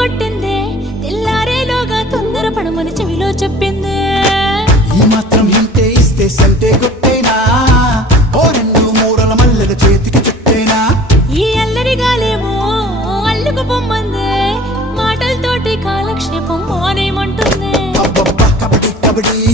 కొట్టిందే తెల్లారేలోగా తొందర పడమని చెవిలో చెప్పిందే ఈ మాత్రం హింటే ఇస్తే సంటే కొట్టేనా ఓ రెండు మూడల మల్లెల చేతికి చుట్టేనా ఈ అల్లరి గాలేమో అల్లుకు పొమ్మందే మాటలతోటి కాలక్షేపం మానేమంటుందే అబ్బబ్బా కబడ్డీ కబడ్డీ